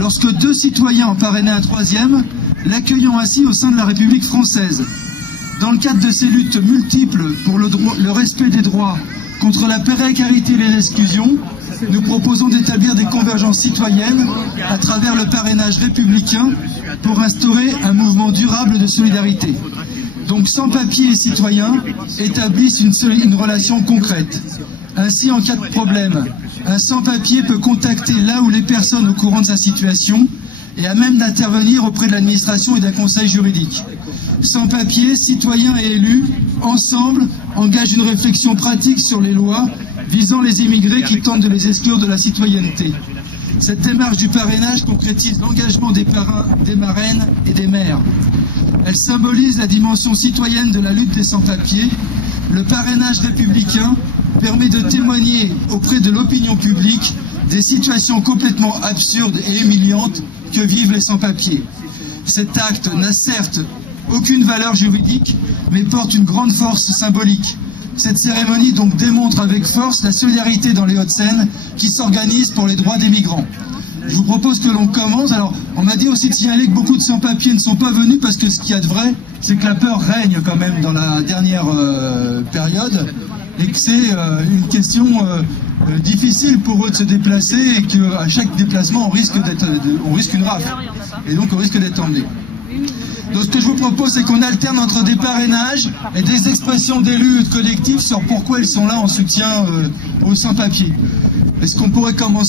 lorsque 2 citoyens en parrainaient un 3e, l'accueillant ainsi au sein de la République française. Dans le cadre de ces luttes multiples pour le respect des droits, contre la précarité et les exclusions, nous proposons d'établir des convergences citoyennes à travers le parrainage républicain pour instaurer un mouvement durable de solidarité. Donc sans-papiers et citoyens établissent une relation concrète. Ainsi, en cas de problème, un sans-papier peut contacter là où les personnes au courant de sa situation et à même d'intervenir auprès de l'administration et d'un conseil juridique. Sans-papiers, citoyens et élus, ensemble, engagent une réflexion pratique sur les lois visant les immigrés qui tentent de les exclure de la citoyenneté. Cette démarche du parrainage concrétise l'engagement des parrains, des marraines et des maires. Elle symbolise la dimension citoyenne de la lutte des sans-papiers. Le parrainage républicain permet de témoigner auprès de l'opinion publique des situations complètement absurdes et humiliantes que vivent les sans-papiers. Cet acte n'a certes aucune valeur juridique, mais porte une grande force symbolique. Cette cérémonie donc démontre avec force la solidarité dans les Hauts-de-Seine qui s'organise pour les droits des migrants. Je vous propose que l'on commence. Alors, on m'a dit aussi de signaler que beaucoup de sans-papiers ne sont pas venus parce que ce qu'il y a de vrai, c'est que la peur règne quand même dans la dernière période et que c'est une question difficile pour eux de se déplacer et qu'à chaque déplacement, on risque une rafle. Et donc, on risque d'être emmené. Donc ce que je vous propose, c'est qu'on alterne entre des parrainages et des expressions d'élus et de collectifs sur pourquoi ils sont là en soutien aux sans-papiers. Est-ce qu'on pourrait commencer ?